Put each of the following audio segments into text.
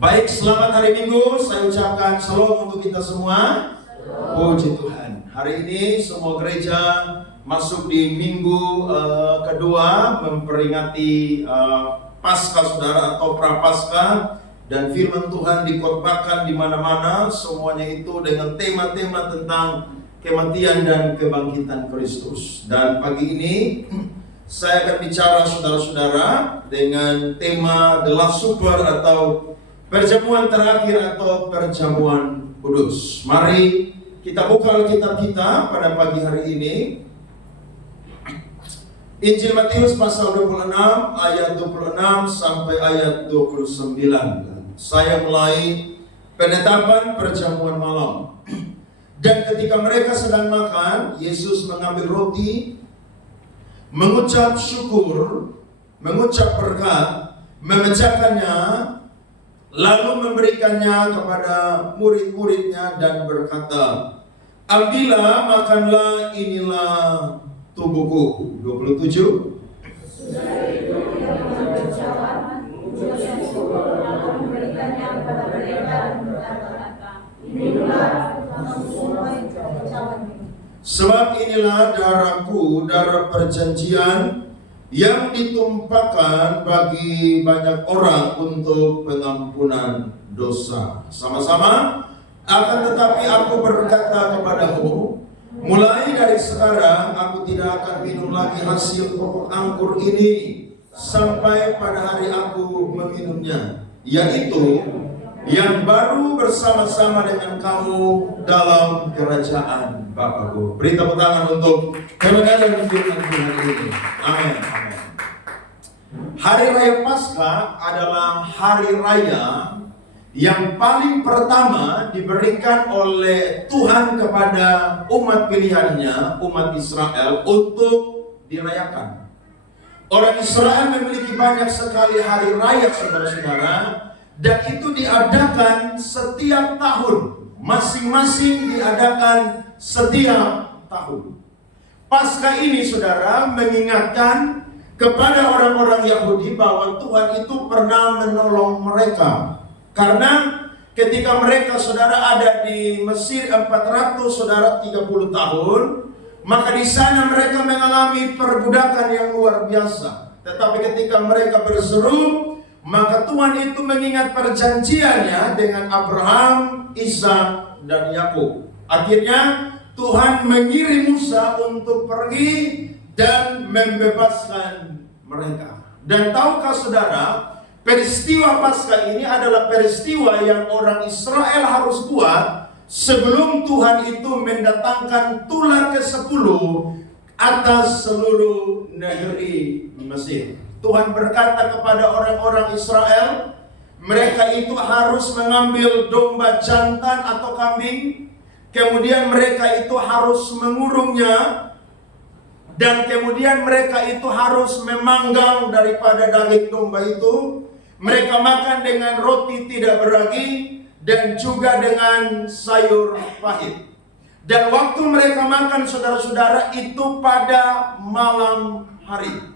Baik, selamat hari Minggu. Saya ucapkan shalom untuk kita semua. Puji Tuhan. Hari ini semua gereja masuk di minggu kedua memperingati Paskah saudara atau Prapaskah, dan firman Tuhan dikhotbahkan di mana-mana, semuanya itu dengan tema-tema tentang kematian dan kebangkitan Kristus. Dan pagi ini saya akan bicara saudara-saudara dengan tema The Last Supper atau perjamuan terakhir atau perjamuan kudus. Mari kita buka Alkitab kita pada pagi hari ini. Injil Matius pasal 26 ayat 26 sampai ayat 29. Saya mulai penetapan perjamuan malam. Dan ketika mereka sedang makan, Yesus mengambil roti, mengucap syukur, mengucap berkat, memecahkannya, lalu memberikannya kepada murid-muridnya dan berkata, "Ambillah, makanlah, inilah tubuhku." 27. Sesudah itu ia mengambil cawan, mengucap syukur, lalu memberikannya kepada mereka dan berkata, "Inilah kamu semua dari cawan ini. Sebab inilah darahku, darah perjanjian yang ditumpahkan bagi banyak orang untuk pengampunan dosa. Sama-sama, akan tetapi aku berkata kepadamu, mulai dari sekarang aku tidak akan minum lagi hasil pokok anggur ini sampai pada hari aku meminumnya, yaitu yang baru bersama-sama dengan kamu dalam kerajaan Bapakku. Beri tepuk tangan untuk kebenaran firman Tuhan ini. Amin. Hari Raya Paskah adalah hari raya yang paling pertama diberikan oleh Tuhan kepada umat pilihannya, umat Israel, untuk dirayakan. Orang Israel memiliki banyak sekali hari raya, saudara-saudara, dan itu diadakan setiap tahun. Masing-masing diadakan setiap tahun. Paskah ini, saudara, mengingatkan kepada orang-orang Yahudi bahwa Tuhan itu pernah menolong mereka. Karena ketika mereka, saudara, ada di Mesir 430 tahun, maka di sana mereka mengalami perbudakan yang luar biasa. Tetapi ketika mereka berseru, maka Tuhan itu mengingat perjanjiannya dengan Abraham, Ishak, dan Yakub. Akhirnya Tuhan mengirim Musa untuk pergi dan membebaskan mereka. Dan tahukah saudara, peristiwa Paskah ini adalah peristiwa yang orang Israel harus buat sebelum Tuhan itu mendatangkan tulah ke-10 atas seluruh negeri Mesir. Tuhan berkata kepada orang-orang Israel, mereka itu harus mengambil domba jantan atau kambing, kemudian mereka itu harus mengurungnya, dan kemudian mereka itu harus memanggang daripada daging domba itu. Mereka makan dengan roti tidak beragi dan juga dengan sayur pahit. Dan waktu mereka makan, saudara-saudara, itu pada malam hari.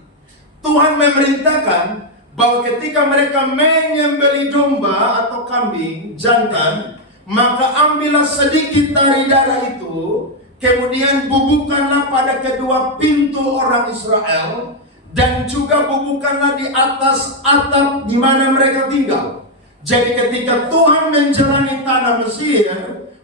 Tuhan memerintahkan bahwa ketika mereka menyembelih domba atau kambing jantan, maka ambillah sedikit dari darah itu, kemudian bubuhkanlah pada kedua pintu orang Israel, dan juga bubuhkanlah di atas atap di mana mereka tinggal. Jadi ketika Tuhan menjalani tanah Mesir,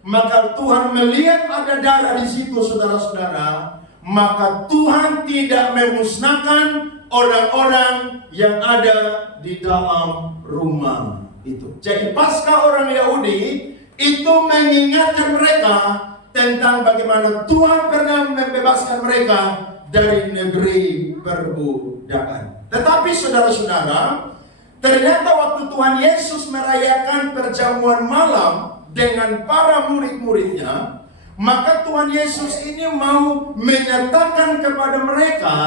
maka Tuhan melihat ada darah di situ, saudara-saudara, maka Tuhan tidak memusnahkan orang-orang yang ada di dalam rumah itu. Jadi Paskah orang Yahudi itu mengingatkan mereka tentang bagaimana Tuhan pernah membebaskan mereka dari negeri perbudakan. Tetapi saudara-saudara, ternyata waktu Tuhan Yesus merayakan perjamuan malam dengan para murid-muridnya, maka Tuhan Yesus ini mau menyatakan kepada mereka,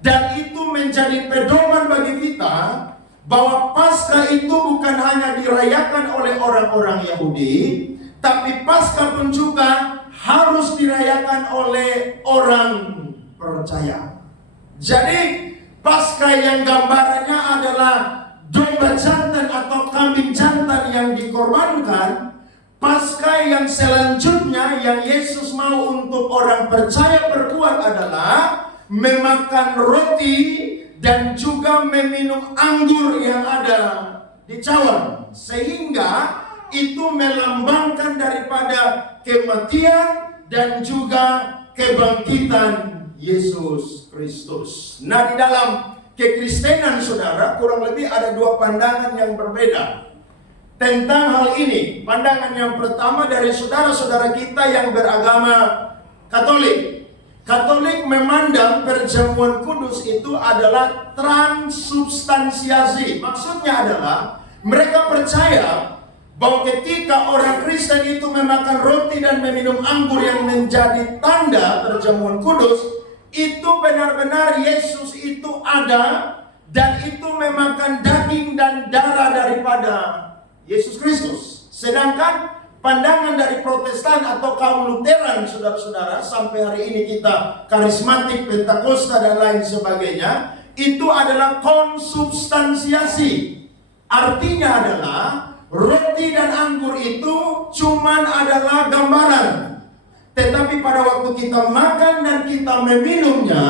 dan itu menjadi pedoman bagi kita, bahwa Paskah itu bukan hanya dirayakan oleh orang-orang Yahudi, tapi Paskah pun juga harus dirayakan oleh orang percaya. Jadi Paskah yang gambarannya adalah domba jantan atau kambing jantan yang dikorbankan, Paskah yang selanjutnya yang Yesus mau untuk orang percaya perbuat adalah memakan roti dan juga meminum anggur yang ada di cawan. Sehingga itu melambangkan daripada kematian dan juga kebangkitan Yesus Kristus. Nah, di dalam kekristenan saudara kurang lebih ada dua pandangan yang berbeda tentang hal ini. Pandangan yang pertama dari saudara-saudara kita yang beragama Katolik. Katolik memandang perjamuan kudus itu adalah transubstansiasi. Maksudnya adalah mereka percaya bahwa ketika orang Kristen itu memakan roti dan meminum anggur yang menjadi tanda perjamuan kudus, itu benar-benar Yesus itu ada dan itu memakan daging dan darah daripada Yesus Kristus. Sedangkan pandangan dari Protestan atau kaum Lutheran, saudara-saudara, sampai hari ini kita karismatik, Pentakosta dan lain sebagainya, itu adalah konsubstansiasi. Artinya adalah roti dan anggur itu cuman adalah gambaran. Tetapi pada waktu kita makan dan kita meminumnya,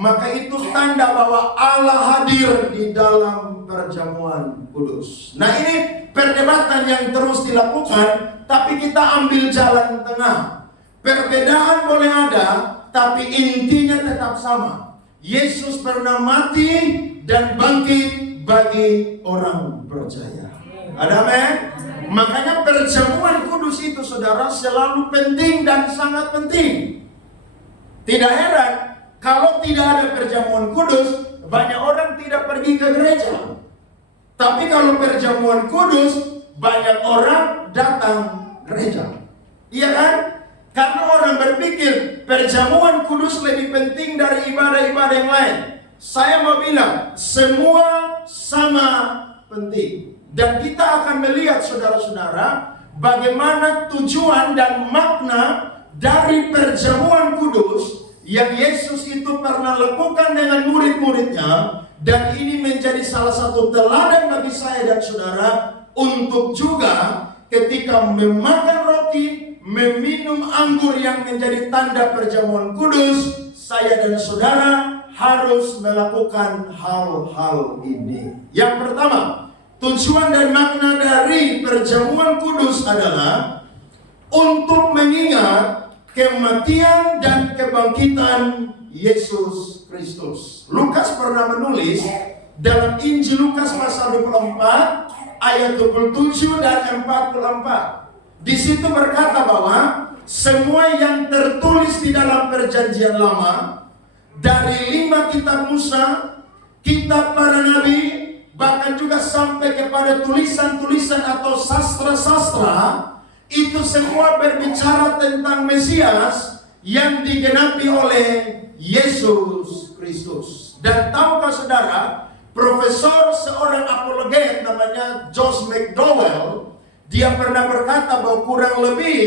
maka itu tanda bahwa Allah hadir di dalam perjamuan kudus. Nah, ini perdebatan yang terus dilakukan, tapi kita ambil jalan tengah. Perbedaan boleh ada, tapi intinya tetap sama. Yesus pernah mati dan bangkit bagi orang percaya. Ada amin? Makanya perjamuan kudus itu saudara selalu penting dan sangat penting. Tidak heran kalau tidak ada perjamuan kudus, banyak orang tidak pergi ke gereja. Tapi kalau perjamuan kudus, banyak orang datang gereja. Iya kan? Karena orang berpikir perjamuan kudus lebih penting dari ibadah-ibadah yang lain. Saya mau bilang, semua sama penting. Dan kita akan melihat saudara-saudara bagaimana tujuan dan makna dari perjamuan kudus yang Yesus itu pernah lakukan dengan murid-muridnya. Dan ini menjadi salah satu teladan bagi saya dan saudara untuk juga ketika memakan roti, meminum anggur yang menjadi tanda perjamuan kudus, saya dan saudara harus melakukan hal-hal ini. Yang pertama, tujuan dan makna dari perjamuan kudus adalah untuk mengingat kematian dan kebangkitan Yesus Kristus. Lukas pernah menulis dalam Injil Lukas pasal 24 ayat 27 dan 44. Di situ berkata bahwa semua yang tertulis di dalam perjanjian lama, dari 5 kitab Musa, kitab para nabi, bahkan juga sampai kepada tulisan-tulisan atau sastra-sastra, itu semua berbicara tentang Mesias yang digenapi oleh Yesus Kristus. Dan tahukah saudara, profesor seorang apologet namanya Josh McDowell, dia pernah berkata bahwa kurang lebih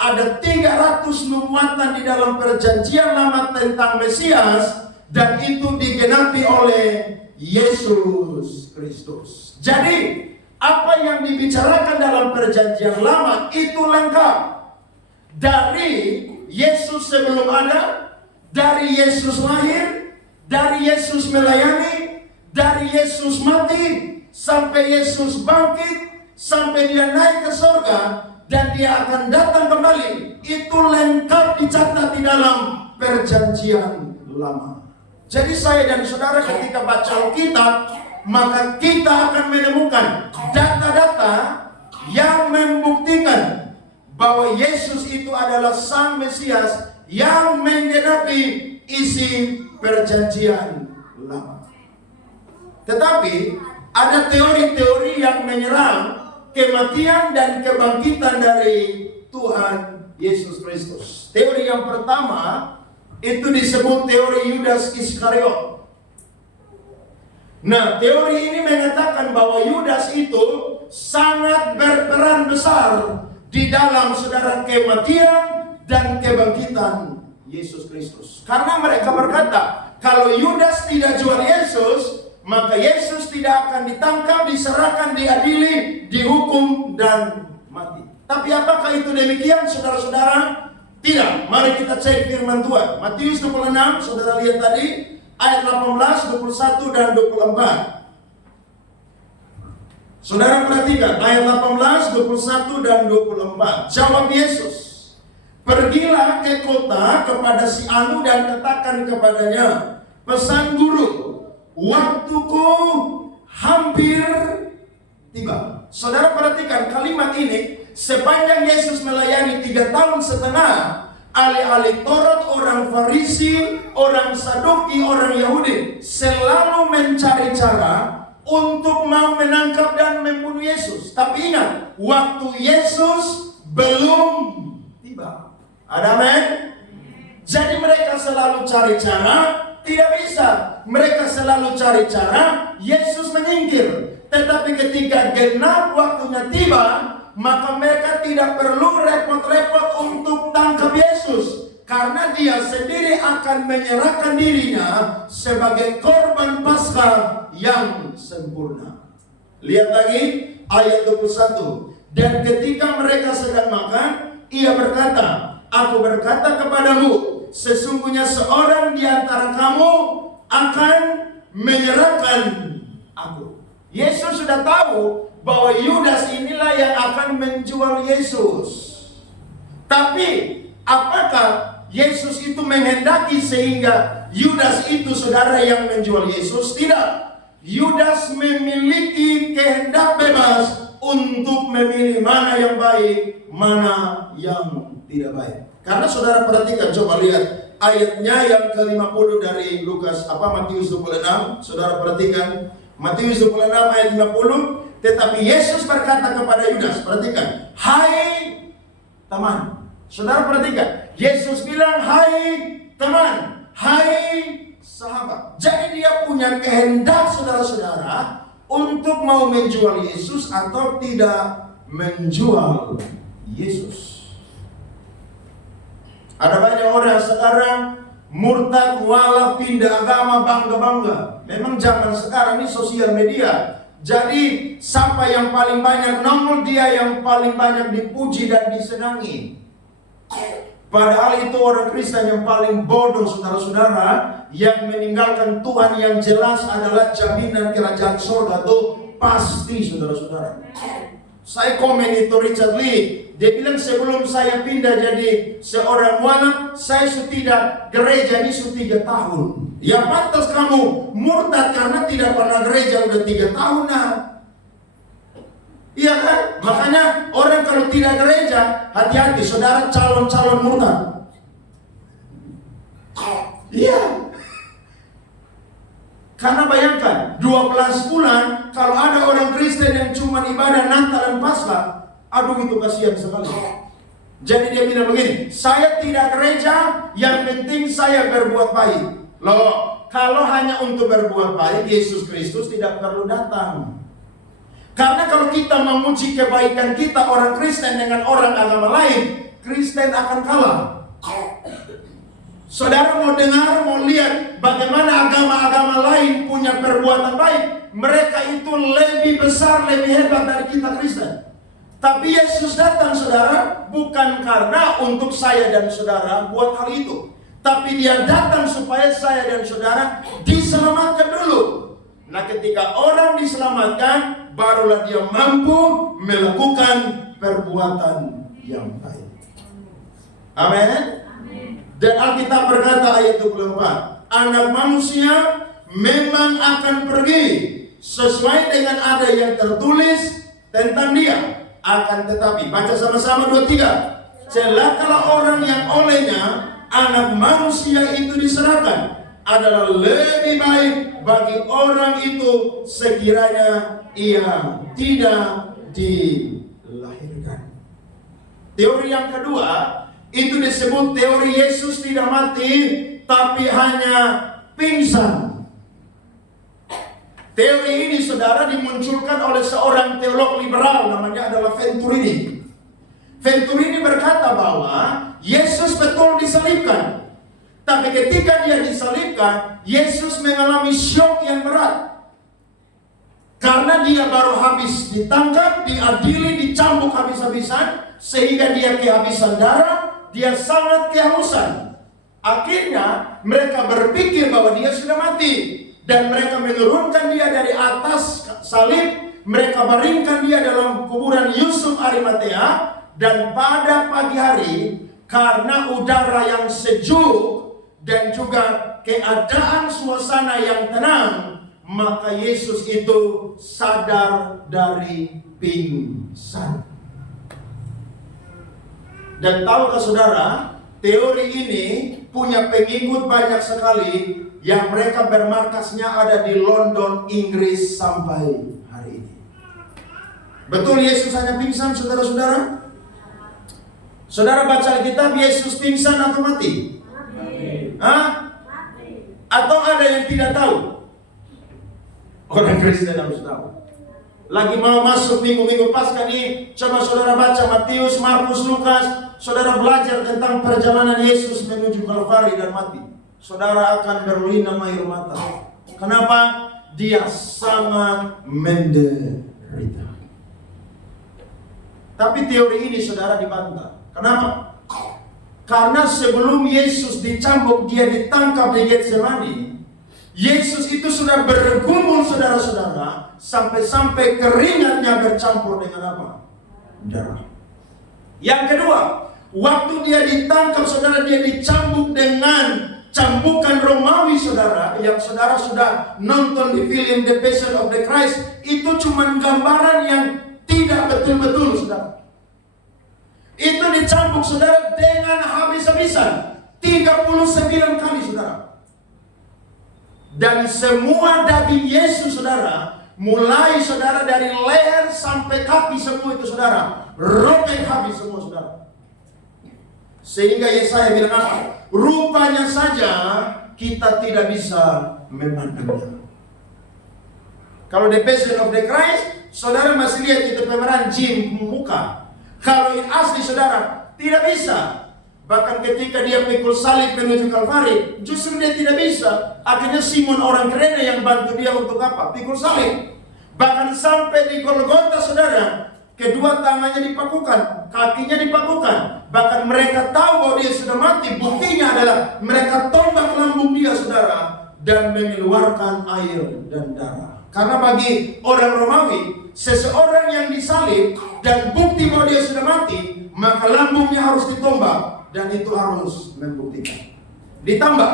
ada 300 nubuatan di dalam perjanjian lama tentang Mesias, dan itu digenapi oleh Yesus Kristus. Jadi apa yang dibicarakan dalam perjanjian lama itu lengkap. Dari Yesus sebelum ada, dari Yesus lahir, dari Yesus melayani, dari Yesus mati, sampai Yesus bangkit, sampai dia naik ke surga, dan dia akan datang kembali. Itu lengkap dicatat di dalam perjanjian lama. Jadi saya dan saudara ketika baca Alkitab, maka kita akan menemukan data-data yang membuktikan bahwa Yesus itu adalah Sang Mesias yang menggenapi isi perjanjian lama. Tetapi ada teori-teori yang menyerang kematian dan kebangkitan dari Tuhan Yesus Kristus. Teori yang pertama itu disebut teori Yudas Iskariot. Nah, teori ini mengatakan bahwa Yudas itu sangat berperan besar di dalam saudara kematian dan kebangkitan Yesus Kristus. Karena mereka berkata, kalau Yudas tidak jual Yesus, maka Yesus tidak akan ditangkap, diserahkan, diadili, dihukum, dan mati. Tapi apakah itu demikian, saudara-saudara? Tidak. Mari kita cek firman Tuhan. Matius 26, saudara lihat tadi, ayat 18, 21, dan 24. Saudara perhatikan, ayat 18, 21, dan 24. Jawab Yesus, pergilah ke kota kepada si Anu dan katakan kepadanya, pesan guru, waktuku hampir tiba. Saudara perhatikan kalimat ini. Sepanjang Yesus melayani 3 tahun setengah, ahli-ahli Taurat, orang Farisi, orang Saduki, orang Yahudi selalu mencari cara untuk mau menangkap dan membunuh Yesus. Tapi ingat, waktu Yesus belum tiba. Ada amin? Jadi mereka selalu cari cara, tidak bisa. Mereka selalu cari cara, Yesus menyingkir. Tetapi ketika genap waktunya tiba, maka mereka tidak perlu repot-repot untuk tangkap Yesus, karena dia sendiri akan menyerahkan dirinya sebagai korban Paskah yang sempurna. Lihat lagi ayat 21. Dan ketika mereka sedang makan, ia berkata, aku berkata kepadamu, sesungguhnya seorang di antara kamu akan menyerahkan aku. Yesus sudah tahu bahwa Yudas inilah yang akan menjual Yesus. Tapi apakah Yesus itu menghendaki sehingga Yudas itu saudara yang menjual Yesus? Tidak. Yudas memiliki kehendak bebas untuk memilih mana yang baik, mana yang tidak baik. Karena saudara perhatikan, coba lihat ayatnya yang ke-50 dari Matius 26. Saudara perhatikan Matius 26 ayat 50. Tetapi Yesus berkata kepada Yudas, perhatikan, hai teman. Saudara perhatikan, Yesus bilang, hai teman, hai sahabat. Jadi dia punya kehendak saudara-saudara untuk mau menjual Yesus atau tidak menjual Yesus. Ada banyak orang sekarang murtad, walaf, pindah agama, bangga-bangga. Memang zaman sekarang ini sosial media. Jadi siapa yang paling banyak nongol, dia yang paling banyak dipuji dan disenangi. Padahal itu orang Kristen yang paling bodoh, saudara-saudara, yang meninggalkan Tuhan yang jelas adalah jaminan kerajaan surga itu pasti, saudara-saudara. Saya komen itu Richard Lee. Dia bilang sebelum saya pindah jadi seorang walaf, saya sudah gereja ini 3 tahun. Ya pantas kamu murtad karena tidak pernah gereja udah 3 tahun nah. Iya kan? Makanya orang kalau tidak gereja, hati-hati saudara calon-calon murtad. Iya. Karena bayangkan 12 bulan kalau ada orang Kristen yang cuma ibadah Natal dan Paskah, aduh itu kasihan sekali. Jadi dia bilang begini, saya tidak gereja, yang penting saya berbuat baik. Loh, kalau hanya untuk berbuat baik, Yesus Kristus tidak perlu datang. Karena kalau kita memuji kebaikan kita orang Kristen dengan orang agama lain, Kristen akan kalah. Saudara mau dengar, mau lihat bagaimana agama-agama lain punya perbuatan baik. Mereka itu lebih besar, lebih hebat dari kita Kristen. Tapi Yesus datang saudara, bukan karena untuk saya dan saudara buat hal itu. Tapi dia datang supaya saya dan saudara diselamatkan dulu. Nah ketika orang diselamatkan, barulah dia mampu melakukan perbuatan yang baik. Amin. Dan Alkitab berkata ayat 24, anak manusia memang akan pergi sesuai dengan ada yang tertulis tentang dia. Akan tetapi, baca sama-sama 23, celakalah orang yang olehnya anak manusia itu diserahkan, adalah lebih baik bagi orang itu sekiranya ia tidak dilahirkan. Teori yang kedua itu disebut teori Yesus tidak mati tapi hanya pingsan. Teori ini saudara dimunculkan oleh seorang teolog liberal namanya adalah Venturini. Venturini berkata bahwa Yesus betul disalibkan. Tapi ketika dia disalibkan, Yesus mengalami syok yang berat. Karena dia baru habis ditangkap, diadili, dicambuk habis-habisan, sehingga dia kehabisan darah, dia sangat kehausan. Akhirnya mereka berpikir bahwa dia sudah mati, dan mereka menurunkan dia dari atas salib. Mereka baringkan dia dalam kuburan Yusuf Arimatea. Dan pada pagi hari, karena udara yang sejuk dan juga keadaan suasana yang tenang, maka Yesus itu sadar dari pingsan. Dan tahukah saudara, teori ini punya pengikut banyak sekali, yang mereka bermarkasnya ada di London, Inggris sampai hari ini. Betul Yesus hanya pingsan, saudara-saudara? Saudara baca Alkitab, Yesus pingsan atau mati? Hah? Atau ada yang tidak tahu? Orang Kristen harus tahu. Lagi mau masuk minggu-minggu Paskah nih, coba saudara baca Matius, Markus, Lukas. Saudara belajar tentang perjalanan Yesus menuju Kalvari dan mati. Saudara akan berlinang air mata. Kenapa? Dia sangat menderita. Tapi teori ini saudara dibantah. Kenapa? Karena sebelum Yesus dicambuk, dia ditangkap di Getsemani. Yesus itu sudah bergumul saudara-saudara, sampai-sampai keringatnya bercampur dengan apa? Darah. Yang kedua, waktu dia ditangkap saudara, dia dicambuk dengan cambukan Romawi saudara, yang saudara sudah nonton di film The Passion of the Christ. Itu cuma gambaran yang tidak betul-betul saudara. Itu dicambuk saudara dengan habis-habisan 39 kali saudara. Dan semua daging Yesus saudara, mulai saudara dari leher sampai kaki semua itu saudara, robek habis semua saudara. Sehingga Yesaya bilang apa? Rupanya saja kita tidak bisa memandangnya. Kalau The Passion of the Christ, saudara masih lihat itu pemeran Jim muka. Kalau yang asli saudara, tidak bisa. Bahkan ketika dia pikul salib menuju Kalvari, justru dia tidak bisa. Akhirnya Simon orang Kirene yang bantu dia untuk apa? Pikul salib. Bahkan sampai di Golgota saudara, kedua tangannya dipakukan, kakinya dipakukan. Bahkan mereka tahu bahwa dia sudah mati. Buktinya adalah mereka tombak lambung dia saudara, dan mengeluarkan air dan darah. Karena bagi orang Romawi, seseorang yang disalib dan bukti bahwa dia sudah mati, maka lambungnya harus ditombak. Dan itu harus membuktikan. Ditambah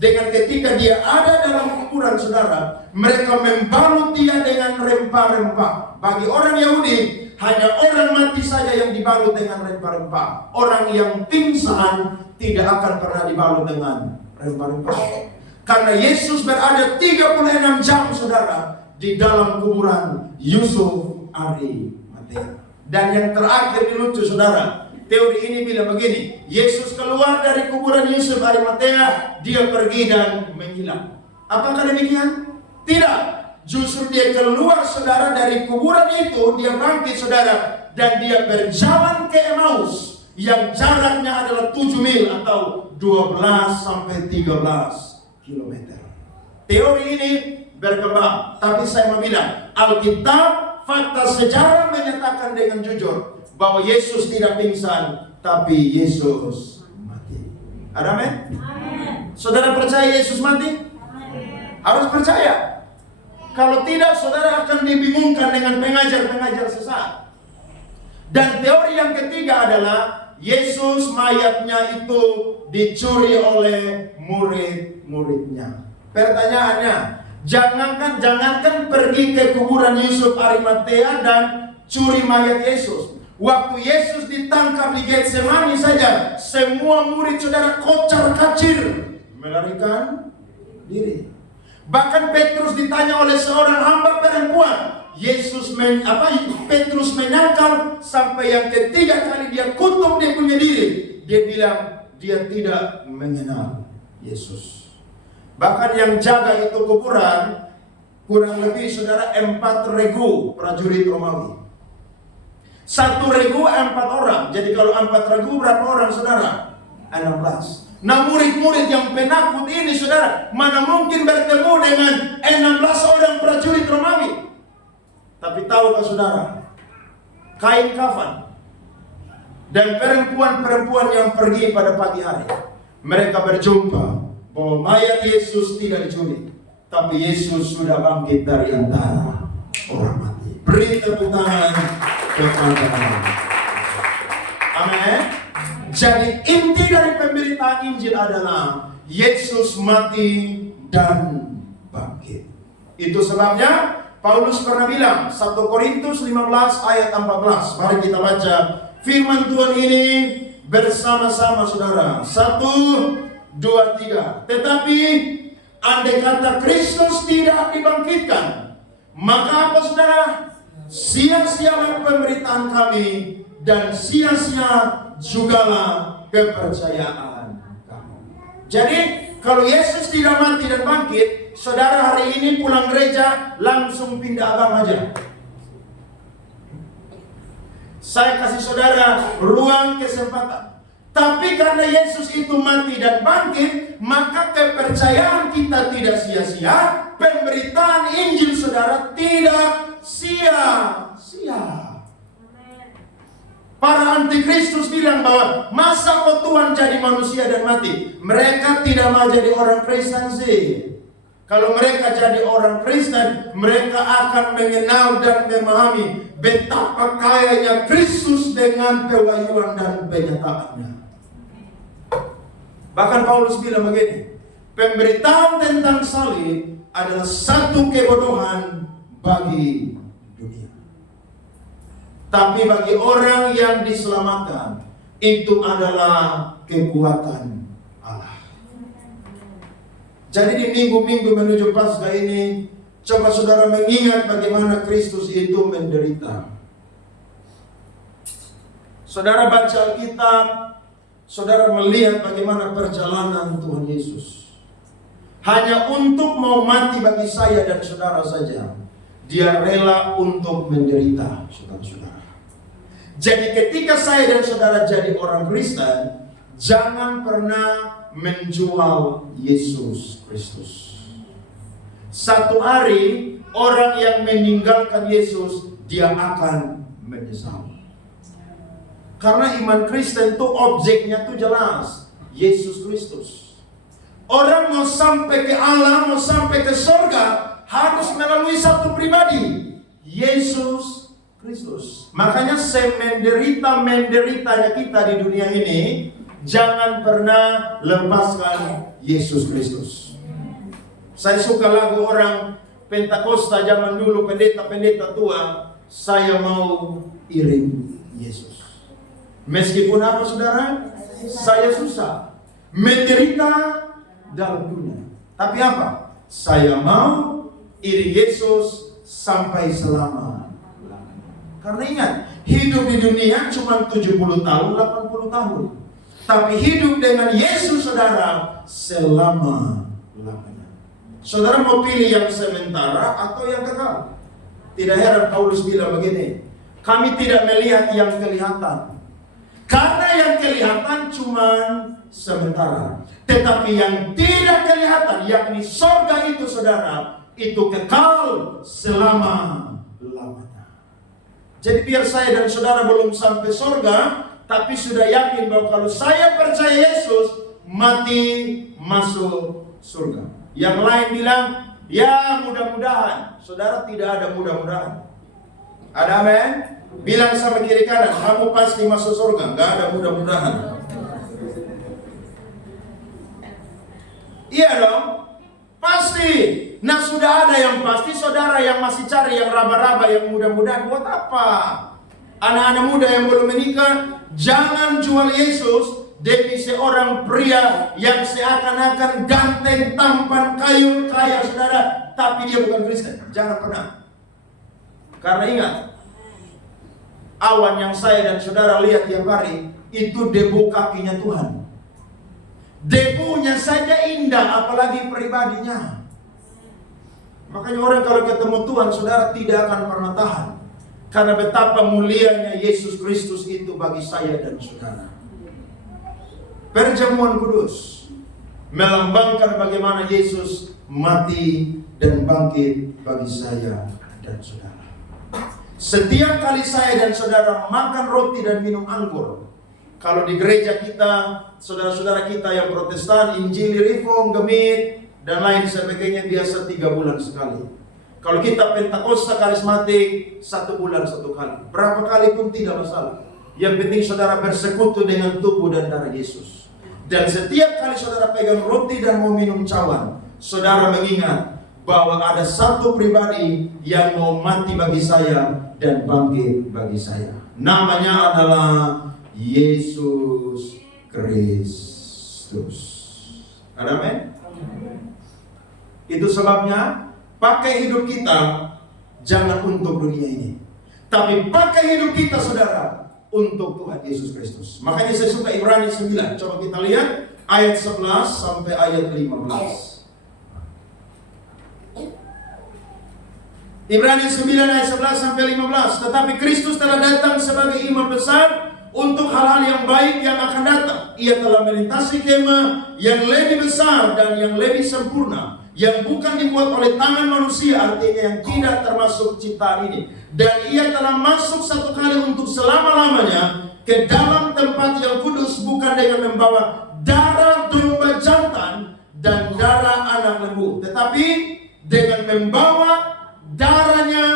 dengan ketika dia ada dalam kuburan saudara, mereka membalut dia dengan rempah-rempah. Bagi orang Yahudi, hanya orang mati saja yang dibalut dengan rempah-rempah. Orang yang pingsan tidak akan pernah dibalut dengan rempah-rempah. Karena Yesus berada 36 jam saudara di dalam kuburan Yusuf Arimatea. Dan yang terakhir ini lucu saudara. Teori ini bilang begini, Yesus keluar dari kuburan Yusuf Arimatea, dia pergi dan menghilang. Apakah demikian? Tidak. Justru dia keluar saudara dari kuburan itu, dia bangkit saudara, dan dia berjalan ke Emmaus yang jaraknya adalah 7 mil atau 12 sampai 13 kilometer. Teori ini berkembang, tapi saya mau bilang, Alkitab, fakta sejarah menyatakan dengan jujur bahwa Yesus tidak pingsan, tapi Yesus mati. Amin. Saudara percaya Yesus mati? Amen. Harus percaya. Kalau tidak, saudara akan dibingungkan dengan pengajar-pengajar sesat. Dan teori yang ketiga adalah Yesus mayatnya itu dicuri oleh murid-muridnya. Pertanyaannya, jangankan pergi ke kuburan Yusuf Arimatea dan curi mayat Yesus. Waktu Yesus ditangkap di Getsemani saja, semua murid saudara kocar-kacir melarikan diri. Bahkan Petrus ditanya oleh seorang hamba perempuan, Petrus menyangkal sampai yang ketiga kali dia kutuk dia punya diri. Dia bilang dia tidak mengenal Yesus. Bahkan yang jaga itu kuburan kurang lebih saudara 4.000 prajurit Romawi. 1.000 4 orang. Jadi kalau 4.000 berapa orang saudara? 16. Nah murid-murid yang penakut ini saudara, mana mungkin bertemu dengan 16 orang prajurit Romawi? Tapi tahukah saudara, kain kafan dan perempuan-perempuan yang pergi pada pagi hari, mereka berjumpa bahwa mayat Yesus tidak diculik, tapi Yesus sudah bangkit dari antara orang mati. Beri tepuk tangan kepada Allah. Amin. Jadi inti dari pemberitaan Injil adalah Yesus mati dan bangkit. Itu sebabnya Paulus pernah bilang 1 Korintus 15 ayat 14. Mari kita baca firman Tuhan ini bersama-sama saudara. 1, 2, 3. Tetapi andai kata Kristus tidak dibangkitkan, maka apa saudara? Sia-sialah pemberitaan kami dan sia-sia jugalah kepercayaan kamu. Jadi kalau Yesus tidak mati dan bangkit, saudara hari ini pulang gereja langsung pindah agama aja. Saya kasih saudara ruang kesempatan. Tapi karena Yesus itu mati dan bangkit, maka kepercayaan kita tidak sia-sia, pemberitaan Injil saudara tidak sia-sia. Para antikristus bilang bahwa masa kok Tuhan jadi manusia dan mati? Mereka tidak mau jadi orang Kristen sih. Kalau mereka jadi orang Kristen, mereka akan mengenal dan memahami betapa kayanya Kristus dengan pewahyuan dan penyataannya. Bahkan Paulus bilang begini, pemberitaan tentang salib adalah satu kebodohan bagi dunia. Tapi bagi orang yang diselamatkan, itu adalah kekuatan Allah. Jadi di minggu-minggu menuju Paskah ini, coba saudara mengingat bagaimana Kristus itu menderita. Saudara baca Alkitab, saudara melihat bagaimana perjalanan Tuhan Yesus. Hanya untuk mau mati bagi saya dan saudara saja, Dia rela untuk menderita, saudara-saudara. Jadi ketika saya dan saudara jadi orang Kristen, jangan pernah menjual Yesus Kristus. Satu hari orang yang meninggalkan Yesus, dia akan menyesal. Karena iman Kristen itu objeknya tuh jelas, Yesus Kristus. Orang mau sampai ke Allah, mau sampai ke surga, harus melalui satu pribadi, Yesus Kristus. Makanya semenderita-menderitanya kita di dunia ini, jangan pernah lepaskan Yesus Kristus. Saya suka lagu orang Pentakosta zaman dulu, pendeta-pendeta tua, saya mau iring Yesus. Meskipun apa saudara? Saya susah, menderita dalam dunia. Tapi apa? Saya mau iring Yesus sampai selama. Karena ingat, hidup di dunia cuma 70 tahun, 80 tahun. Tapi hidup dengan Yesus saudara selama-lamanya. Saudara mau pilih yang sementara atau yang kekal? Tidak heran Paulus bilang begini, kami tidak melihat yang kelihatan. Karena yang kelihatan cuma sementara. Tetapi yang tidak kelihatan, yakni surga itu saudara, itu kekal selama-lamanya. Jadi biar saya dan saudara belum sampai surga, tapi sudah yakin bahwa kalau saya percaya Yesus, mati masuk surga. Yang lain bilang, ya mudah-mudahan. Saudara, tidak ada mudah-mudahan. Ada amin? Bilang sama kiri kanan, kamu pasti masuk surga. Gak ada mudah-mudahan. Iya dong, pasti. Nah sudah ada yang pasti, saudara yang masih cari yang raba-raba, yang mudah-mudahan, buat apa? Anak-anak muda yang belum menikah, jangan jual Yesus demi seorang pria yang seakan-akan ganteng, tampan, kayu, kaya saudara, tapi dia bukan Kristen. Jangan pernah. Karena ingat, awan yang saya dan saudara lihat tiap hari, itu debu kakinya Tuhan. Debunya saja indah, apalagi pribadinya. Makanya orang kalau ketemu Tuhan, saudara tidak akan pernah tahan. Karena betapa mulianya Yesus Kristus itu bagi saya dan saudara. Perjamuan kudus melambangkan bagaimana Yesus mati dan bangkit bagi saya dan saudara. Setiap kali saya dan saudara makan roti dan minum anggur, kalau di gereja kita, saudara-saudara kita yang Protestan, Injili, Reform, Gemit, dan lain sebagainya biasa 3 bulan sekali. Kalau kita Pentakosta, Karismatik, 1 bulan 1 kali. Berapa kali pun tidak masalah. Yang penting saudara bersekutu dengan tubuh dan darah Yesus. Dan setiap kali saudara pegang roti dan mau minum cawan, saudara mengingat bahwa ada satu pribadi yang mau mati bagi saya dan bangkit bagi saya. Namanya adalah Yesus Kristus. Amin. Itu sebabnya pakai hidup kita jangan untuk dunia ini, tapi pakai hidup kita saudara untuk Tuhan Yesus Kristus. Makanya saya suka Ibrani 9. Coba kita lihat ayat 11 sampai ayat 15. Ibrani 9 ayat 11 sampai 15. Tetapi Kristus telah datang sebagai imam besar untuk hal-hal yang baik yang akan datang. Ia telah melintasi kemah yang lebih besar dan yang lebih sempurna, yang bukan dibuat oleh tangan manusia, artinya yang tidak termasuk ciptaan ini. Dan ia telah masuk satu kali untuk selama-lamanya ke dalam tempat yang kudus, bukan dengan membawa darah domba jantan dan darah anak lembu, tetapi dengan membawa darahnya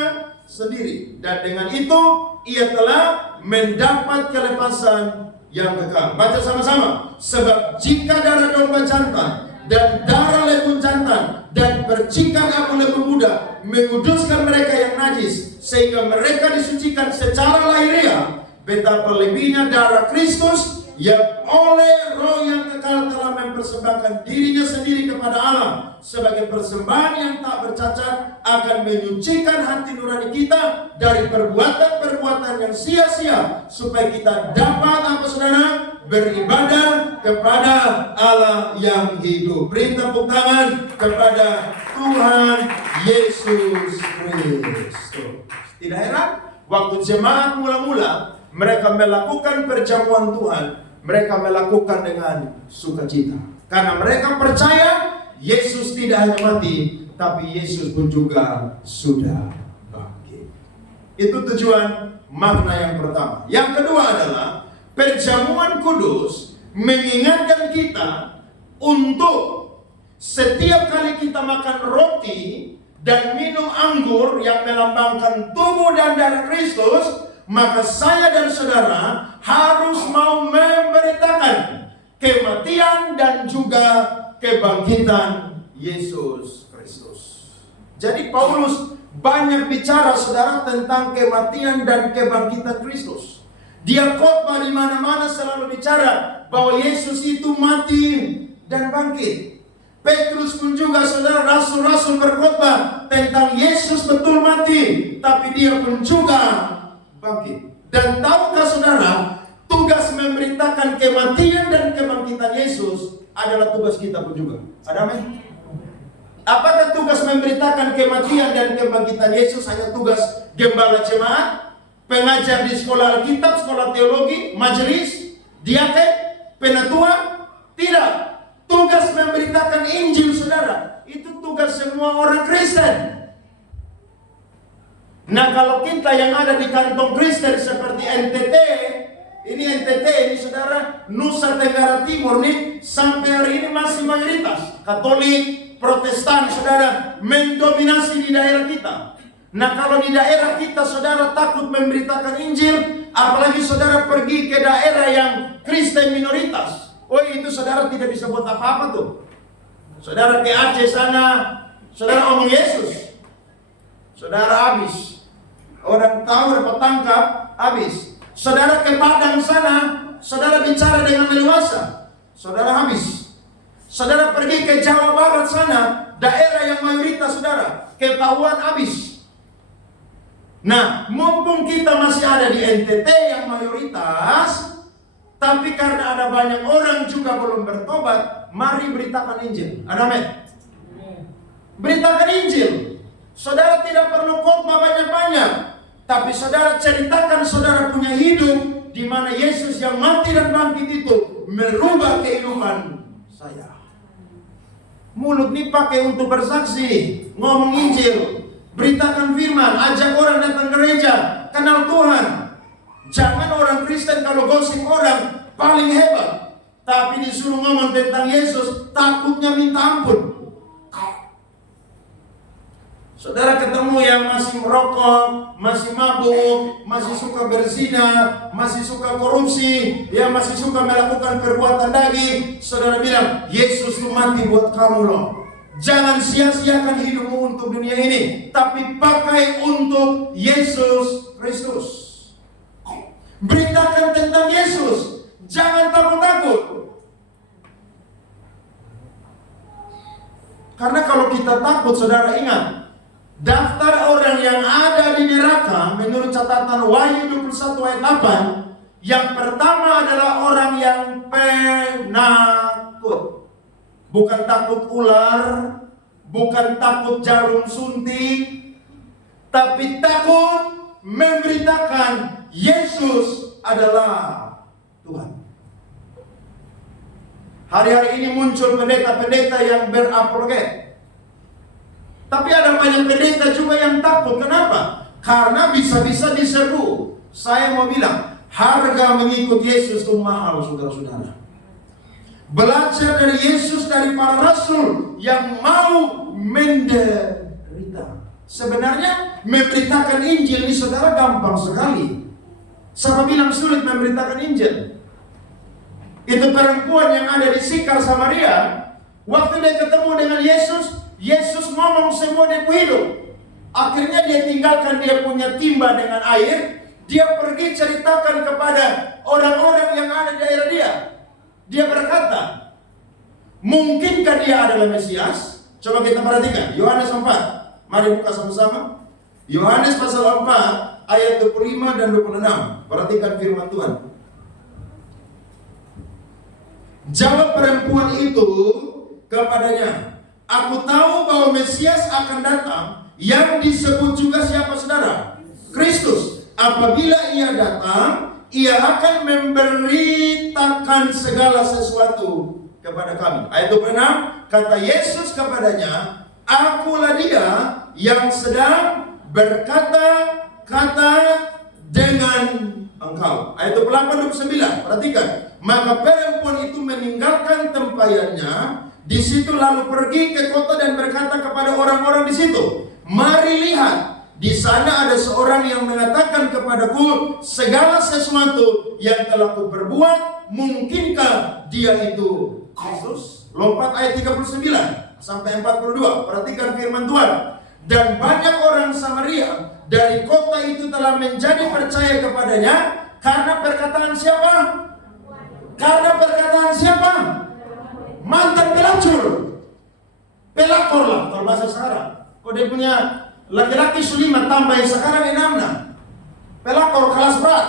sendiri. Dan dengan itu ia telah mendapat kelepasan yang kekal. Baca sama-sama. Sebab jika darah domba jantan dan darah lembu jantan dan percikan abu lembu muda menguduskan mereka yang najis, sehingga mereka disucikan secara lahiriah, betapa lebihnya darah Kristus yang oleh Roh yang kekal telah mempersembahkan dirinya sendiri kepada Allah sebagai persembahan yang tak bercacat, akan menyucikan hati nurani kita dari perbuatan-perbuatan yang sia-sia, supaya kita dapat apa saudara? Beribadah kepada Allah yang hidup. Beri tepuk tangan kepada Tuhan Yesus Kristus. Tidak heran waktu jemaat mula-mula mereka melakukan perjamuan Tuhan, mereka melakukan dengan sukacita, karena mereka percaya Yesus tidak hanya mati, tapi Yesus pun juga sudah bangkit. Itu tujuan makna yang pertama. Yang kedua adalah perjamuan kudus mengingatkan kita untuk setiap kali kita makan roti dan minum anggur yang melambangkan tubuh dan darah Kristus, maka saya dan saudara harus mau memberitakan kematian dan juga kebangkitan Yesus Kristus. Jadi Paulus banyak bicara saudara tentang kematian dan kebangkitan Kristus. Dia khotbah di mana-mana selalu bicara bahwa Yesus itu mati dan bangkit. Petrus pun juga saudara, rasul-rasul berkhotbah tentang Yesus betul mati, tapi dia pun juga bangkit. Dan tahukah saudara, tugas memberitakan kematian dan kebangkitan Yesus adalah tugas kita pun juga. Ada amin? Apakah tugas memberitakan kematian dan kebangkitan Yesus hanya tugas gembala jemaat, pengajar di sekolah Alkitab, sekolah teologi, majelis, diaken, penatua? Tidak. Tugas memberitakan Injil saudara, itu tugas semua orang Kristen. Nah, kalau kita yang ada di kantong Kristen seperti NTT, ini saudara, Nusa Tenggara Timur nih, sampai hari ini masih mayoritas Katolik, Protestan saudara, mendominasi di daerah kita. Nah, kalau di daerah kita saudara takut memberitakan Injil, apalagi saudara pergi ke daerah yang Kristen minoritas, oh itu saudara tidak bisa buat apa-apa tuh. Saudara ke Aceh sana, saudara omong Yesus, saudara habis. Orang tahu dapat tangkap, habis. Saudara ke Padang sana, saudara bicara dengan leluasa, saudara habis. Saudara pergi ke Jawa Barat sana, daerah yang mayoritas saudara, ketahuan habis. Nah, mumpung kita masih ada di NTT yang mayoritas, tapi karena ada banyak orang juga belum bertobat, mari beritakan Injil. Amin. Beritakan Injil. Saudara tidak perlu khotbah banyak-banyak, tapi saudara ceritakan saudara punya hidup di mana Yesus yang mati dan bangkit itu merubah kehidupan saya. Mulut ini pakai untuk bersaksi, ngomong Injil, beritakan firman, ajak orang datang gereja, kenal Tuhan. Jangan orang Kristen kalau gosip orang paling hebat, tapi disuruh ngomong tentang Yesus, takutnya minta ampun. Saudara ketemu yang masih merokok, masih mabuk, masih suka berzina, masih suka korupsi, yang masih suka melakukan perbuatan daging, saudara bilang, Yesus itu mati buat kamu loh. Jangan sia-siakan hidupmu untuk dunia ini, tapi pakai untuk Yesus Kristus. Beritakan tentang Yesus, jangan takut-takut. Karena kalau kita takut, saudara ingat, daftar orang yang ada di neraka menurut catatan Wahyu 21 ayat 8, yang pertama adalah orang yang penakut. Bukan takut ular, bukan takut jarum suntik, tapi takut memberitakan Yesus adalah Tuhan. Hari-hari ini muncul pendeta-pendeta yang berapologet. Tapi ada banyak pendeta juga yang takut. Kenapa? Karena bisa-bisa diserbu. Saya mau bilang, harga mengikut Yesus itu mahal, saudara-saudara. Belajar dari Yesus, dari para rasul yang mau menderita. Sebenarnya memberitakan Injil ini, saudara, gampang sekali. Siapa bilang sulit memberitakan Injil? Itu perempuan yang ada di Sikar Samaria, waktu dia ketemu dengan Yesus, Yesus ngomong semua dia hidup. Akhirnya dia tinggalkan dia punya timba dengan air. Dia pergi ceritakan kepada orang-orang yang ada di daerah dia. Dia berkata, mungkinkah dia adalah Mesias? Coba kita perhatikan Yohanes 4. Mari buka sama-sama. Yohanes pasal 4 ayat 25 dan 26. Perhatikan firman Tuhan. Jawab perempuan itu kepadanya, aku tahu bahwa Mesias akan datang, yang disebut juga siapa, saudara? Kristus. Apabila ia datang, ia akan memberitakan segala sesuatu kepada kami. Ayat 26, kata Yesus kepadanya, akulah dia yang sedang berkata-kata dengan engkau. Ayat 28-29, perhatikan. Maka perempuan itu meninggalkan tempayannya di situ, lalu pergi ke kota dan berkata kepada orang-orang di situ, mari lihat, di sana ada seorang yang mengatakan kepadaku segala sesuatu yang telah kuperbuat. Mungkinkah dia itu Kristus? Lompat ayat 39 sampai 42. Perhatikan firman Tuhan. Dan banyak orang Samaria dari kota itu telah menjadi percaya kepadanya karena perkataan siapa? Karena perkataan siapa? Mantan pelacur, pelakor lah kalau bahasa sekarang. Kok dia punya laki-laki sulima tambah yang sekarang enamna, pelakor kelas berat.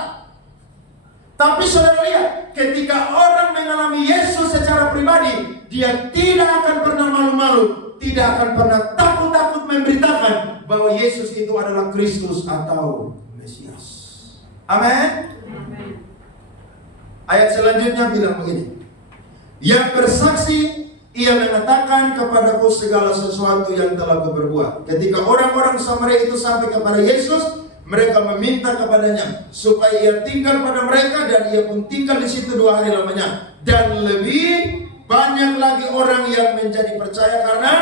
Tapi saudara lihat, ketika orang mengalami Yesus secara pribadi, dia tidak akan pernah malu-malu, tidak akan pernah takut-takut memberitakan bahwa Yesus itu adalah Kristus atau Mesias. Amin. Ayat selanjutnya bilang begini, yang bersaksi, ia mengatakan kepadaku segala sesuatu yang telah kuperbuat. Ketika orang-orang Samaria itu sampai kepada Yesus, mereka meminta kepadanya supaya ia tinggal pada mereka, dan ia pun tinggal di situ 2 hari lamanya. Dan lebih banyak lagi orang yang menjadi percaya karena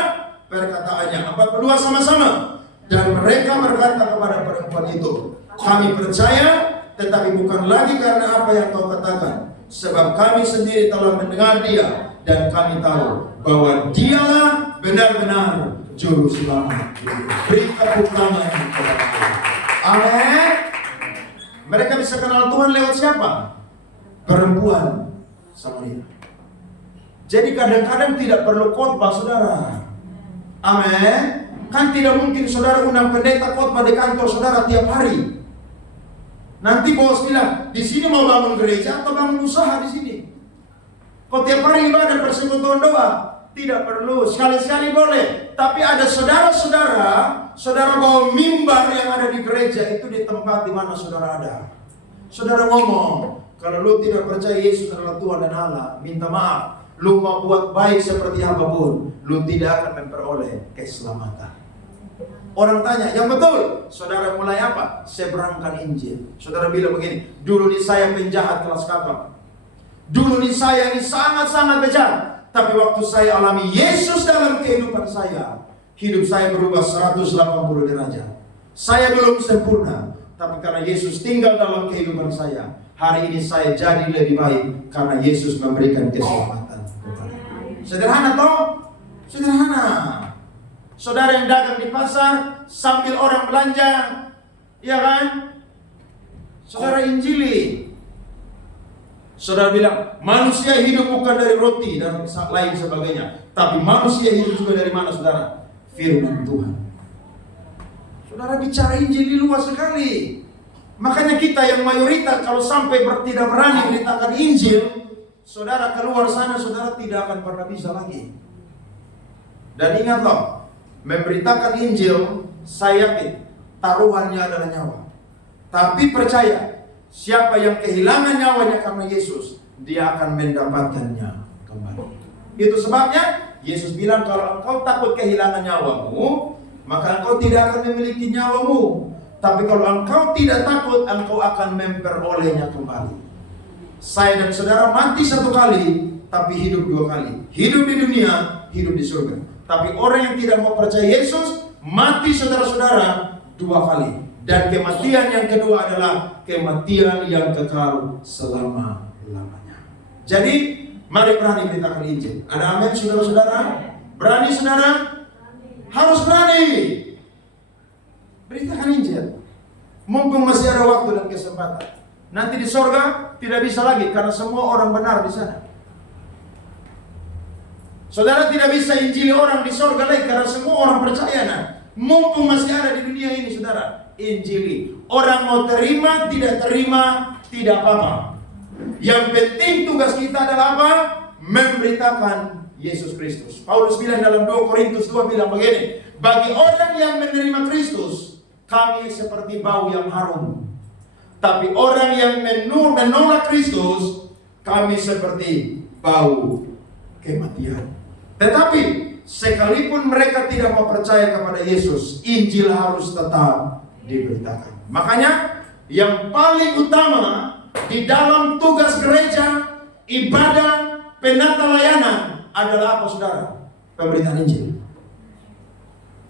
perkataannya. 42 sama-sama. Dan mereka berkata kepada perempuan itu, kami percaya, tetapi bukan lagi karena apa yang kau katakan, sebab kami sendiri telah mendengar dia, dan kami tahu bahwa dialah benar-benar juru selamat. Beri tepuk tangan kepada Tuhan. Amin. Mereka bisa kenal Tuhan lewat siapa? Perempuan Samaria. Jadi kadang-kadang tidak perlu khotbah, saudara. Amin. Kan tidak mungkin saudara undang pendeta khotbah di kantor saudara tiap hari. Nanti bos bilang, di sini mau bangun gereja atau bangun usaha di sini? Kok tiap hari ibadah persekutuan doa? Tidak perlu, sekali-sekali boleh. Tapi ada saudara-saudara, saudara bawa mimbar yang ada di gereja itu di tempat di mana saudara ada. Saudara ngomong, kalau lu tidak percaya Yesus adalah Tuhan dan Allah, minta maaf. Lu mau buat baik seperti apapun, lu tidak akan memperoleh keselamatan. Orang tanya, yang betul. Saudara mulai apa? Seberangkan Injil. Saudara bilang begini, dulu nih saya penjahat kelas kakap. Dulu nih saya ini sangat-sangat bejat. Tapi waktu saya alami Yesus dalam kehidupan saya, hidup saya berubah 180 derajat. Saya belum sempurna, tapi karena Yesus tinggal dalam kehidupan saya, hari ini saya jadi lebih baik karena Yesus memberikan keselamatan. Sederhana toh? Sederhana. Saudara yang dagang di pasar sambil orang belanja, ya kan? Saudara injili. Saudara bilang, manusia hidup bukan dari roti dan lain sebagainya, tapi manusia hidup juga dari mana, saudara? Firman Tuhan. Saudara bicara Injil luas sekali. Makanya kita yang mayoritas kalau sampai tidak berani memberitakan Injil, saudara keluar sana, saudara tidak akan pernah bisa lagi. Dan ingat loh, memberitakan Injil, saya yakin taruhannya adalah nyawa. Tapi percaya, siapa yang kehilangan nyawanya karena Yesus, dia akan mendapatkannya kembali. Itu sebabnya Yesus bilang, kalau engkau takut kehilangan nyawamu, maka engkau tidak akan memiliki nyawamu. Tapi kalau engkau tidak takut, engkau akan memperolehnya kembali. Saya dan saudara mati satu kali, tapi hidup dua kali. Hidup di dunia, hidup di surga. Tapi orang yang tidak mau percaya Yesus, mati saudara-saudara dua kali. Dan kematian yang kedua adalah kematian yang kekal selama-lamanya. Jadi, mari berani beritakan Injil. Ada amin saudara-saudara? Berani saudara? Harus berani. Beritakan Injil. Mumpung masih ada waktu dan kesempatan. Nanti di sorga tidak bisa lagi karena semua orang benar di sana. Saudara tidak bisa injili orang di sorga lagi karena semua orang percaya. Nah, mumpung masih ada di dunia ini, saudara, injili. Orang mau terima, tidak terima, tidak apa-apa. Yang penting tugas kita adalah apa? Memberitakan Yesus Kristus. Paulus bilang dalam 2 Korintus 2 bilang begini, bagi orang yang menerima Kristus, kami seperti bau yang harum. Tapi orang yang menolak Kristus, kami seperti bau kematian. Tetapi sekalipun mereka tidak mau percaya kepada Yesus, Injil harus tetap diberitakan. Makanya yang paling utama di dalam tugas gereja, ibadah, penata layanan adalah apa, saudara? Pemberitaan Injil.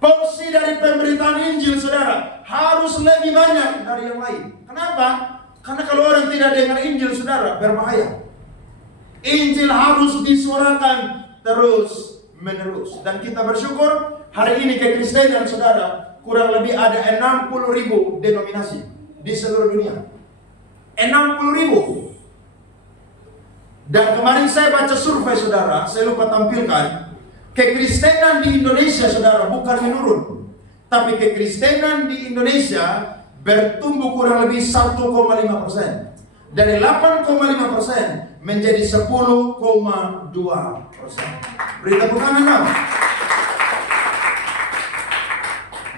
Porsi dari pemberitaan Injil, saudara, harus lebih banyak dari yang lain. Kenapa? Karena kalau orang tidak dengar Injil, saudara, berbahaya. Injil harus disuarakan terus menerus. Dan kita bersyukur hari ini kekristenan, saudara, kurang lebih ada 60.000 denominasi di seluruh dunia. 60.000. Dan kemarin saya baca survei, saudara, saya lupa tampilkan. Kekristenan di Indonesia, saudara, bukan menurun, tapi kekristenan di Indonesia bertumbuh kurang lebih 1,5%. Dari 8,5% menjadi 10,2%. Beri tepuk tangan dong.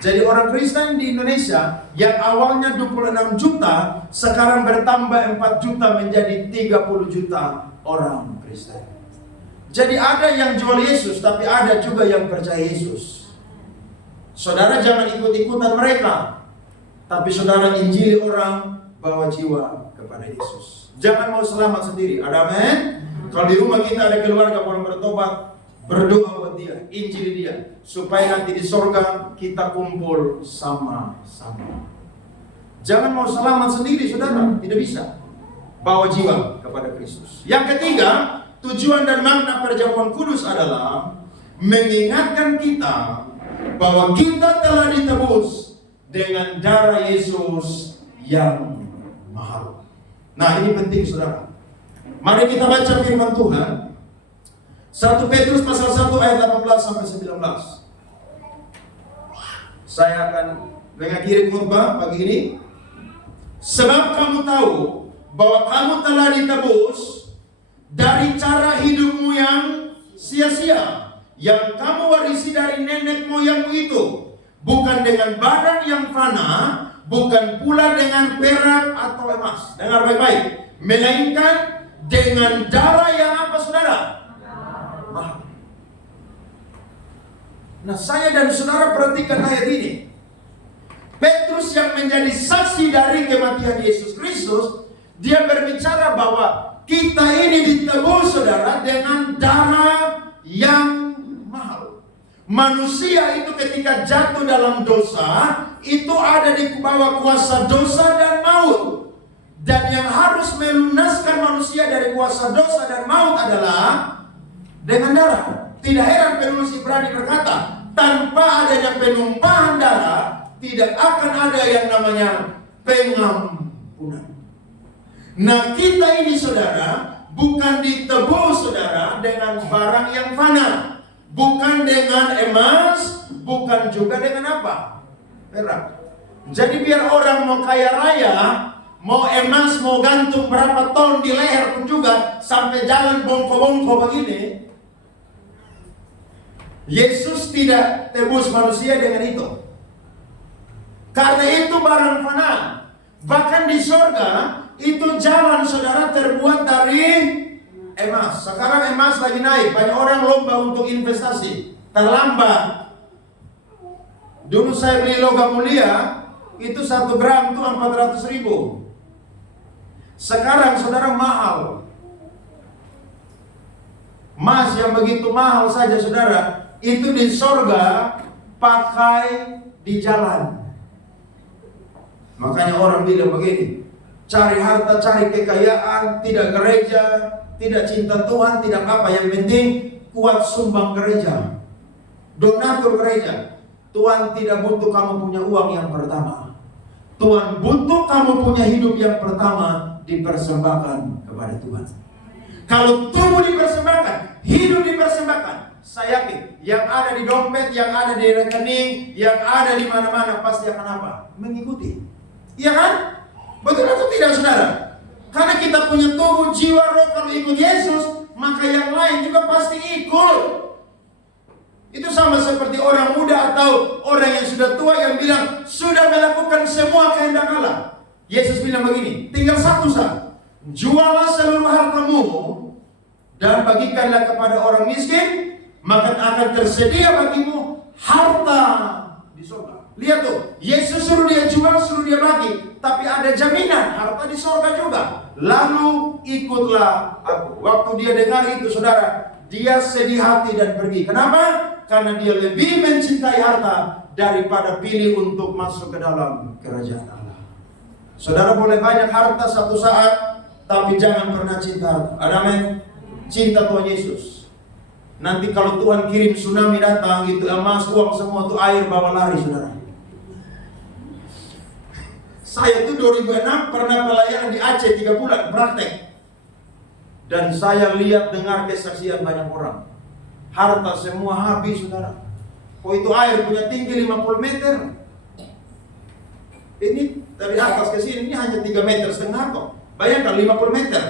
Jadi orang Kristen di Indonesia yang awalnya 26 juta, sekarang bertambah 4 juta menjadi 30 juta orang Kristen. Jadi ada yang jual Yesus, tapi ada juga yang percaya Yesus. Saudara jangan ikut-ikutan mereka, tapi saudara injili orang, bawa jiwa kepada Yesus. Jangan mau selamat sendiri. Ada amin? Kalau di rumah kita ada keluarga orang bertobat, berdoa buat dia, injili dia, supaya nanti di sorga kita kumpul sama-sama. Jangan mau selamat sendiri, saudara. Tidak bisa. Bawa jiwa kepada Kristus. Yang ketiga, tujuan dan makna perjamuan kudus adalah mengingatkan kita bahwa kita telah ditebus dengan darah Yesus yang mahal. Nah, ini penting, saudara. Mari kita baca firman Tuhan. 1 Petrus pasal 1 ayat 18 sampai 19. Saya akan mengakhiri khotbah pagi ini. Sebab kamu tahu bahwa kamu telah ditebus dari cara hidupmu yang sia-sia, yang kamu warisi dari nenek moyangmu itu, bukan dengan barang yang fana, bukan pula dengan perak atau emas. Dengar baik-baik. Melainkan dengan darah yang apa, saudara? Mahal. Nah, saya dan saudara perhatikan ayat ini. Petrus yang menjadi saksi dari kematian Yesus Kristus, dia berbicara bahwa kita ini ditebus, saudara, dengan darah yang mahal. Manusia itu ketika jatuh dalam dosa, itu ada di bawah kuasa dosa dan maut. Dan yang harus melunaskan manusia dari kuasa dosa dan maut adalah dengan darah. Tidak heran penulis Ibrani berkata, tanpa adanya penumpahan darah, tidak akan ada yang namanya pengampunan. Nah, kita ini, saudara, bukan ditebus, saudara, dengan barang yang fana, bukan dengan emas, bukan juga dengan apa? Perak. Jadi biar orang mau kaya raya, mau emas, mau gantung berapa ton di leher pun juga, sampai jalan bongko-bongko begini, Yesus tidak tebus manusia dengan itu. Karena itu barang fana. Bahkan di surga itu jalan, saudara, terbuat dari emas. Sekarang emas lagi naik, banyak orang lomba untuk investasi. Terlambat. Dulu saya beli logam mulia, itu 1 gram itu 400.000. Sekarang, saudara, mahal. Emas yang begitu mahal saja, saudara, itu di surga pakai di jalan. Makanya orang bilang begini, cari harta, cari kekayaan, tidak gereja, tidak cinta Tuhan, tidak apa. Yang penting kuat sumbang gereja, donatur gereja. Tuhan tidak butuh kamu punya uang yang pertama. Tuhan butuh kamu punya hidup yang pertama dipersembahkan kepada Tuhan. Kalau tubuh dipersembahkan, hidup dipersembahkan, saya yakin yang ada di dompet, yang ada di rekening, yang ada di mana-mana pasti akan apa? Mengikuti. Iya kan? Betul atau tidak, saudara? Karena kita punya tubuh, jiwa, roh. Kalau ikut Yesus, maka yang lain juga pasti ikut. Itu sama seperti orang muda atau orang yang sudah tua yang bilang sudah melakukan semua kehendak Allah. Yesus bilang begini, tinggal satu saja. Jualah seluruh hartamu dan bagikanlah kepada orang miskin, maka akan tersedia bagimu harta di surga. Lihat tuh, Yesus suruh dia jual, suruh dia bagi, tapi ada jaminan harta di surga juga. Lalu ikutlah aku. Waktu dia dengar itu, saudara, dia sedih hati dan pergi. Kenapa? Karena dia lebih mencintai harta daripada pilih untuk masuk ke dalam kerajaan Allah. Saudara boleh banyak harta satu saat, tapi jangan pernah cinta harta. Amin. Cinta Tuhan Yesus. Nanti kalau Tuhan kirim tsunami datang, itu emas, uang semua itu air bawa lari, saudara. Saya itu 2006 pernah pelayanan di Aceh 3 bulan praktek. Dan saya lihat dengar kesaksian banyak orang. Harta semua habis, saudara. Oh, itu air punya tinggi 50 meter. Ini dari atas ke sini ini hanya 3,5 meter kok. Bayangkan 50 meter.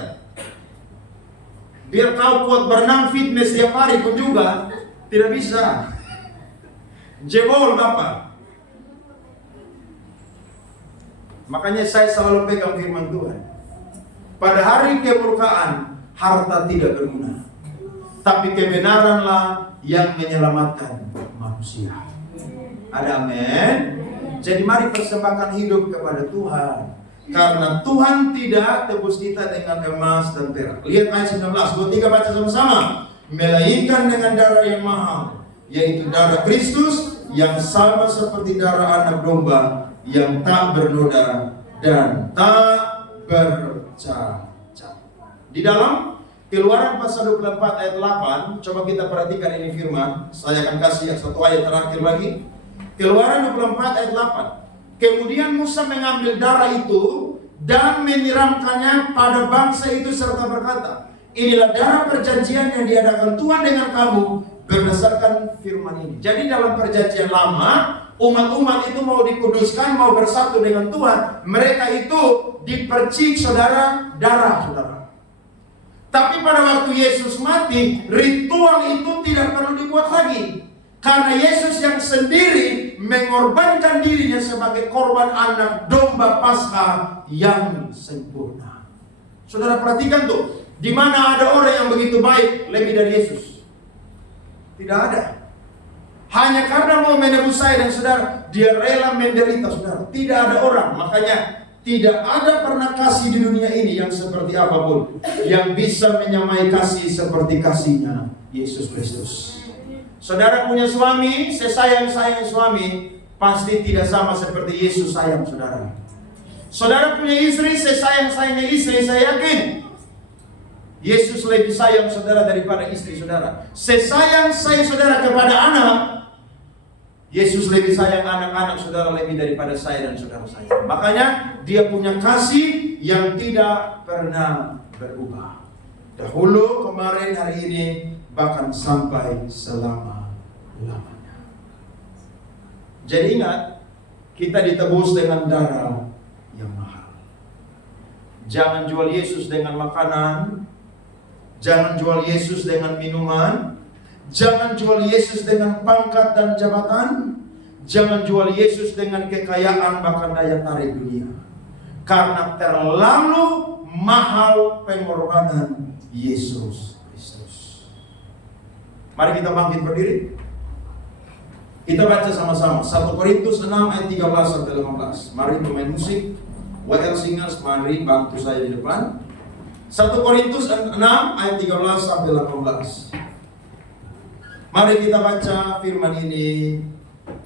Biar kau kuat berenang fitness tiap hari pun juga tidak bisa. Jebol Bapak. Makanya saya selalu pegang firman Tuhan. Pada hari kemurkaan, harta tidak berguna. Tapi kebenaranlah yang menyelamatkan manusia. Ada amin. Jadi mari persembahkan hidup kepada Tuhan. Karena Tuhan tidak tebus kita dengan emas dan perak. Lihat ayat 19, 23 baca sama-sama. Melainkan dengan darah yang mahal, yaitu darah Kristus yang sama seperti darah anak domba yang tak bernoda dan tak bercacat. Di dalam Keluaran pasal 24 ayat 8, coba kita perhatikan ini firman. Saya akan kasih satu ayat terakhir lagi. Keluaran 24 ayat 8. Kemudian Musa mengambil darah itu dan menyiramkannya pada bangsa itu serta berkata, inilah darah perjanjian yang diadakan Tuhan dengan kamu berdasarkan firman ini. Jadi dalam perjanjian lama, umat-umat itu mau dikuduskan, mau bersatu dengan Tuhan, mereka itu dipercik, saudara, darah, saudara. Tapi pada waktu Yesus mati, ritual itu tidak perlu dibuat lagi. Karena Yesus yang sendiri mengorbankan dirinya sebagai korban anak domba Paskah yang sempurna. Saudara perhatikan tuh, di mana ada orang yang begitu baik lebih dari Yesus? Tidak ada. Hanya karena mau menebus saya dan saudara, dia rela menderita saudara. Tidak ada orang, makanya tidak ada pernah kasih di dunia ini yang seperti apapun yang bisa menyamai kasih seperti kasihnya Yesus Kristus. Saudara punya suami, sesayang-sayang suami, pasti tidak sama seperti Yesus sayang saudara. Saudara punya istri, sesayang-sayangnya istri, saya yakin Yesus lebih sayang saudara daripada istri saudara. Sesayang saya saudara kepada anak, Yesus lebih sayang anak-anak saudara lebih daripada saya dan saudara saya. Makanya dia punya kasih yang tidak pernah berubah. Dahulu, kemarin, hari ini, bahkan sampai selama-lamanya. Jadi ingat, kita ditebus dengan darah yang mahal. Jangan jual Yesus dengan makanan, jangan jual Yesus dengan minuman, jangan jual Yesus dengan pangkat dan jabatan, jangan jual Yesus dengan kekayaan bahkan daya tarik dunia. Karena terlalu mahal pengorbanan Yesus Kristus. Mari kita bangkit berdiri. Kita baca sama-sama 1 Korintus 6 ayat 13 sampai 15. Mari pemain musik, WL Singers, mari bantu saya di depan. 1 Korintus 6 ayat 13 sampai 18. Mari kita baca firman ini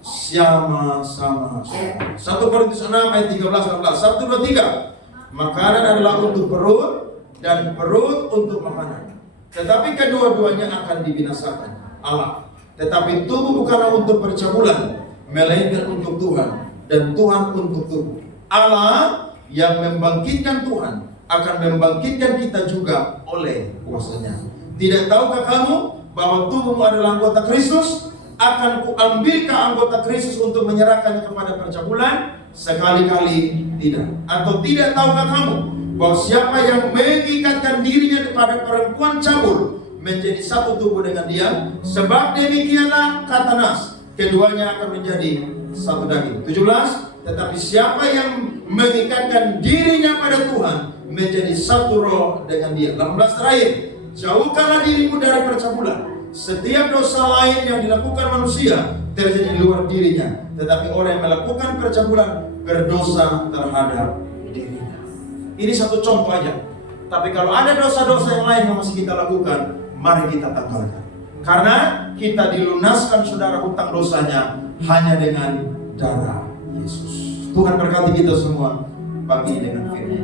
sama-sama. 1 Korintus 6 ayat 13 18. 1 2 3. Makanan adalah untuk perut dan perut untuk makanan. Tetapi kedua-duanya akan dibinasakan Allah. Tetapi tubuh bukanlah untuk percabulan, melainkan untuk Tuhan, dan Tuhan untuk tubuh. Allah yang membangkitkan Tuhan akan membangkitkan kita juga oleh kuasanya. Tidak tahukah kamu bahwa tubuhmu adalah anggota Kristus? Akan kuambilkah anggota Kristus untuk menyerahkannya kepada percabulan? Sekali-kali tidak. Atau tidak tahukah kamu bahwa siapa yang mengikatkan dirinya kepada perempuan cabul menjadi satu tubuh dengan dia? Sebab demikianlah kata Nas, keduanya akan menjadi satu daging. 17. Tetapi siapa yang mengikatkan dirinya pada Tuhan menjadi satu roh dengan dia. 18 terakhir. Jauhkanlah dirimu dari percabulan. Setiap dosa lain yang dilakukan manusia terjadi di luar dirinya, tetapi orang yang melakukan percabulan berdosa terhadap dirinya. Ini satu contoh aja. Tapi kalau ada dosa-dosa yang lain yang masih kita lakukan, mari kita tanggalkan. Karena kita dilunaskan saudara hutang dosanya hanya dengan darah Yesus. Tuhan berkati kita semua pagi dengan firman.